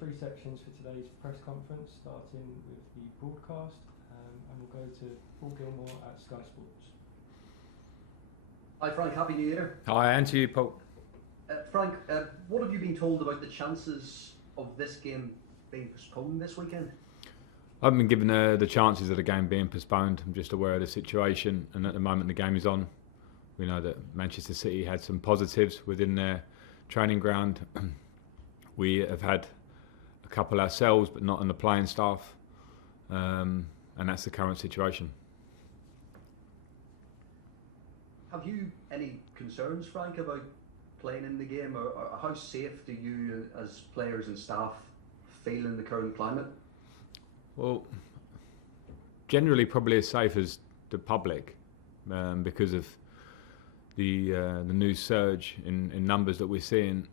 three sections for today's press conference, starting with the broadcast, and we'll go to Paul Gilmore at Sky Sports. Hi Frank, Happy New Year. Hi, and to you, Paul. Frank, what have you been told about the chances of this game being postponed this weekend? I haven't been given the chances of the game being postponed. I'm just aware of the situation, and at the moment the game is on. We know that Manchester City had some positives within their training ground. We have had a couple ourselves, but not in the playing staff, and that's the current situation. Have you any concerns, Frank, about playing in the game, or how safe do you as players and staff feel in the current climate? Well, generally probably as safe as the public, because of the new surge in numbers that we're seeing.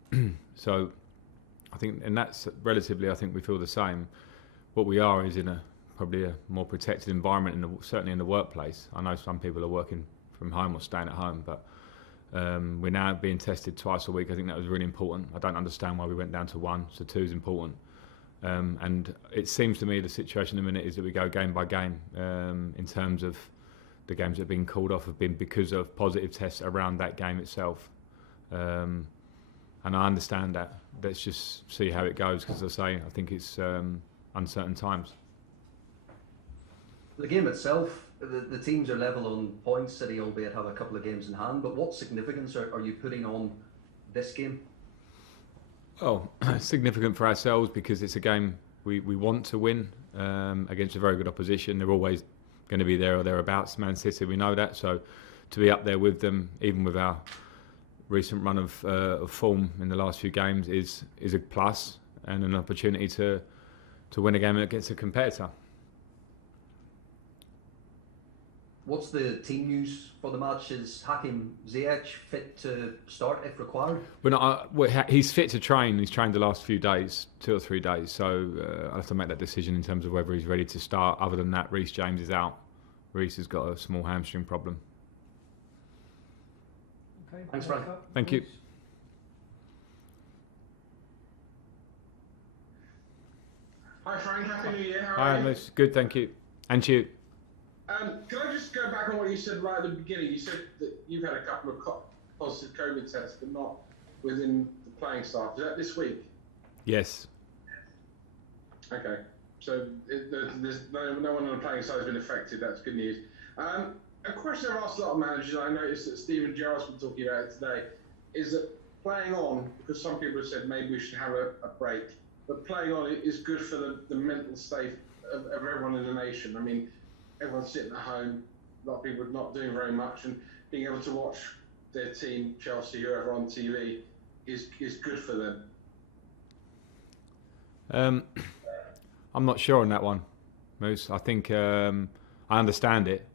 So I think, and that's relatively, I think we feel the same. What we are is in probably a more protected environment, certainly in the workplace. I know some people are working from home or staying at home, but we're now being tested twice a week. I think that was really important. I don't understand why we went down to one, so two is important. And it seems to me the situation at the minute is that we go game by game in terms of the games that have been called off have been because of positive tests around that game itself. And I understand that. Let's just see how it goes, because as I say, I think it's uncertain times. The game itself, the teams are level on points. City, albeit, have a couple of games in hand. But what significance are you putting on this game? Oh, significant for ourselves because it's a game we want to win against a very good opposition. They're always going to be there or thereabouts. Man City, we know that. So to be up there with them, even with our recent run of form in the last few games, is a plus and an opportunity to win a game against a competitor. What's the team news for the match? Is Hakim Ziyech fit to start if required? He's fit to train. He's trained the last few days, 2 or 3 days. So I'll have to make that decision in terms of whether he's ready to start. Other than that, Reece James is out. Reece has got a small hamstring problem. Okay, thanks, Frank. Thank you. Hi Frank, Happy New Year. How Hi, are you? Good, thank you. And to you. Can I just go back on what you said right at the beginning? You said that you've had a couple of positive COVID tests, but not within the playing staff. Is that this week? Yes. Okay. So there's no one on the playing side has been affected. That's good news. A question I've asked a lot of managers, and I noticed that Steven Gerrard's been talking about it today, is that playing on, because some people have said maybe we should have a break, but playing on is good for the mental state of everyone in the nation. I mean, everyone's sitting at home, a lot of people are not doing very much, and being able to watch their team, Chelsea, whoever on TV, is good for them. I'm not sure on that one, Moose. I think I understand it.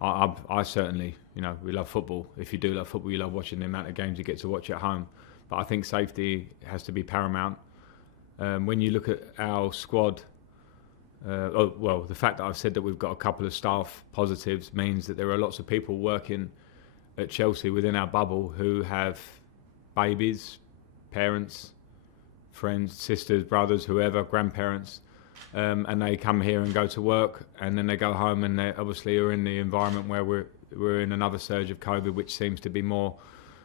I certainly, we love football. If you do love football, you love watching the amount of games you get to watch at home. But I think safety has to be paramount. When you look at our squad, the fact that I've said that we've got a couple of staff positives means that there are lots of people working at Chelsea within our bubble who have babies, parents, friends, sisters, brothers, whoever, grandparents, and they come here and go to work, and then they go home, and they obviously are in the environment where we're in another surge of COVID, which seems to be more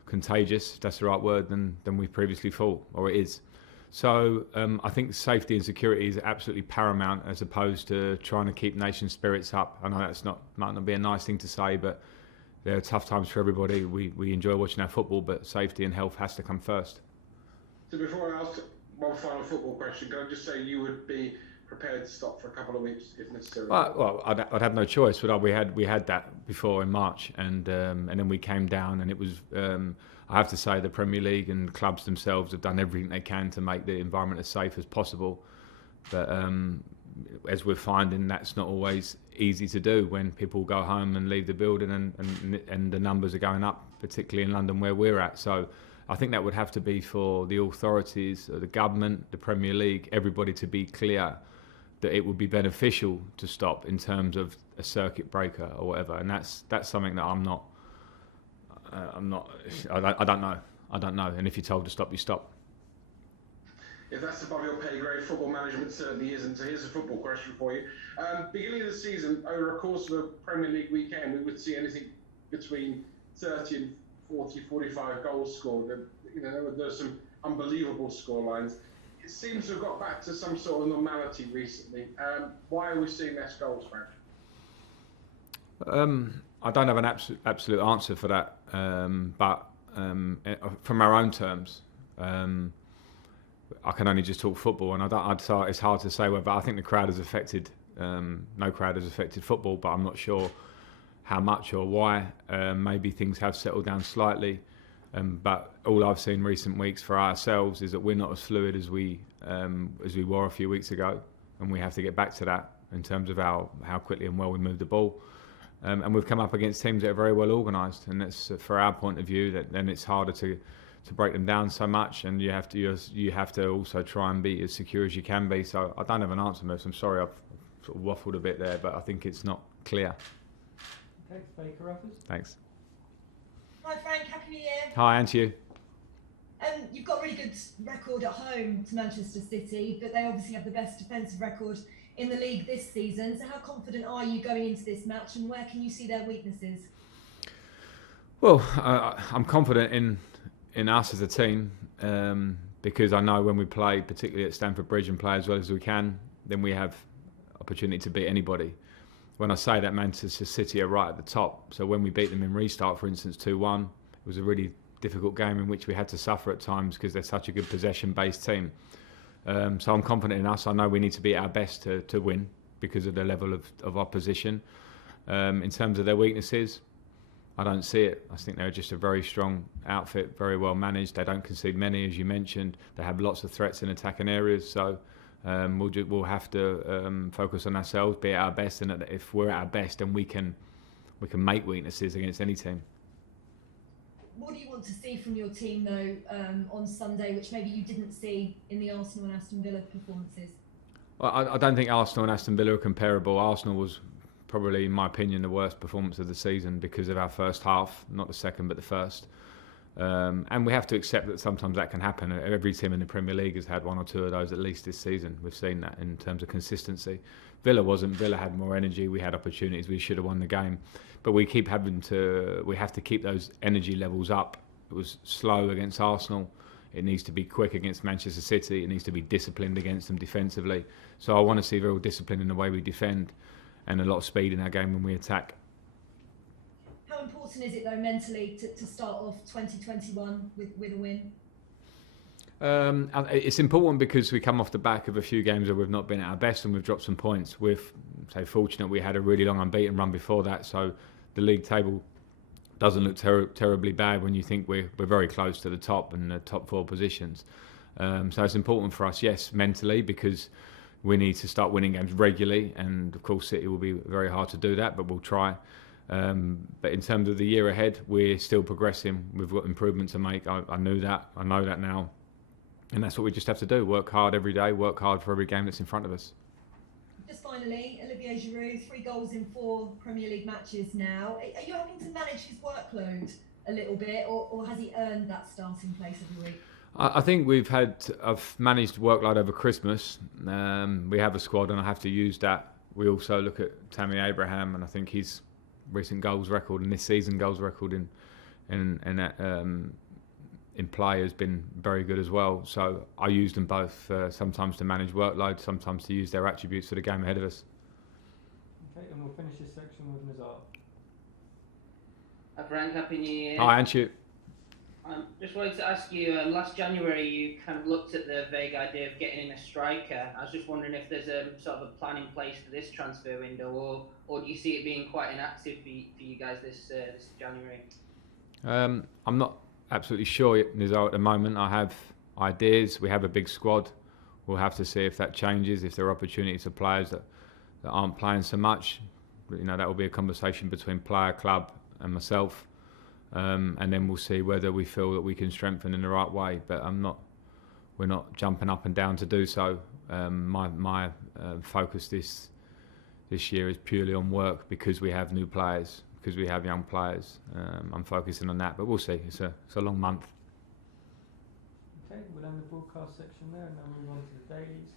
contagious, if that's the right word, than we previously thought, or it is. So I think safety and security is absolutely paramount, as opposed to trying to keep nation spirits up. I know might not be a nice thing to say, but there are tough times for everybody. We enjoy watching our football, but safety and health has to come first. So before I ask one final football question, can I just say you would be prepared to stop for a couple of weeks if necessary? Well, I'd have no choice. But we had that before in March, and then we came down, and it was. I have to say the Premier League and clubs themselves have done everything they can to make the environment as safe as possible. But as we're finding, that's not always easy to do when people go home and leave the building, and the numbers are going up, particularly in London where we're at. So I think that would have to be for the authorities, the government, the Premier League, everybody to be clear that it would be beneficial to stop in terms of a circuit breaker or whatever. And that's something that I don't know. And if you're told to stop, you stop. if that's above your pay grade, football management certainly isn't. So here's a football question for you. Beginning of the season, over a course of a Premier League weekend, we would see anything between 30 and 40, 45 goals scored. There's some unbelievable scorelines. It seems to have got back to some sort of normality recently. Why are we seeing less goals, Frank? I don't have an absolute answer for that, but from our own terms, I can only just talk football, and it's hard to say whether I think the crowd has affected. No crowd has affected football, but I'm not sure how much or why. Maybe things have settled down slightly, but all I've seen recent weeks for ourselves is that we're not as fluid as we were a few weeks ago, and we have to get back to that in terms of how quickly and well we move the ball. And we've come up against teams that are very well organised, and that's for our point of view. Then it's harder to break them down so much, and you have to also try and be as secure as you can be. So I don't have an answer, Moose. I'm sorry, I've sort of waffled a bit there, but I think it's not clear. Okay, Baker Ruffers. Thanks. Hi Frank, Happy New Year. Hi, and to you. You've got a really good record at home to Manchester City, but they obviously have the best defensive record in the league this season. So how confident are you going into this match, and where can you see their weaknesses? Well, I'm confident in us as a team, because I know when we play, particularly at Stamford Bridge, and play as well as we can, then we have opportunity to beat anybody. When I say that, Manchester City are right at the top. So when we beat them in restart, for instance, 2-1, it was a really difficult game in which we had to suffer at times because they're such a good possession-based team. So I'm confident in us. I know we need to be at our best to win because of the level of opposition. In terms of their weaknesses, I don't see it. I think they're just a very strong outfit, very well managed. They don't concede many, as you mentioned. They have lots of threats in attacking areas. So we'll have to focus on ourselves, be at our best, and if we're at our best, then we can make weaknesses against any team. What do you want to see from your team, though, on Sunday, which maybe you didn't see in the Arsenal and Aston Villa performances? Well, I don't think Arsenal and Aston Villa are comparable. Arsenal was probably, in my opinion, the worst performance of the season because of our first half, not the second, but the first. And we have to accept that sometimes that can happen. Every team in the Premier League has had one or two of those at least this season. We've seen that in terms of consistency. Villa wasn't. Villa had more energy. We had opportunities. We should have won the game. But we have to keep those energy levels up. It was slow against Arsenal. It needs to be quick against Manchester City. It needs to be disciplined against them defensively. So I want to see real discipline in the way we defend and a lot of speed in our game when we attack. How important is it, though, mentally to start off 2021 with a win? It's important because we come off the back of a few games where we've not been at our best and we've dropped some points. We're fortunate we had a really long unbeaten run before that, so the league table doesn't look terribly bad when you think we're very close to the top and the top four positions. So it's important for us, yes, mentally, because we need to start winning games regularly, and of course City will be very hard to do that, but we'll try. But in terms of the year ahead, we're still progressing. We've got improvement to make. I knew that. I know that now. And that's what we just have to do. Work hard every day. Work hard for every game that's in front of us. Just finally, Olivier Giroud, 3 goals in 4 Premier League matches now. Are you having to manage his workload a little bit, or has he earned that starting place every week? I think I've managed workload over Christmas. We have a squad and I have to use that. We also look at Tammy Abraham, and I think his recent goals record and this season goals record in play has been very good as well. So I use them both, sometimes to manage workload, sometimes to use their attributes for the game ahead of us. Okay, and we'll finish this section with Nazar. Hi Frank, Happy New Year. Hi, and you. Just wanted to ask you, last January you kind of looked at the vague idea of getting in a striker. I was just wondering if there's a sort of a plan in place for this transfer window, or do you see it being quite inactive for you guys this January? I'm not absolutely sure, Nizar, at the moment. I have ideas. We have a big squad. We'll have to see if that changes, if there are opportunities for players that aren't playing so much. That will be a conversation between player, club and myself. And then we'll see whether we feel that we can strengthen in the right way. But we're not jumping up and down to do so. My focus this year is purely on work because we have new players, because we have young players. I'm focusing on that, but we'll see. It's a long month. Okay, Okay, we'll end the broadcast section there and now move on to the dailies.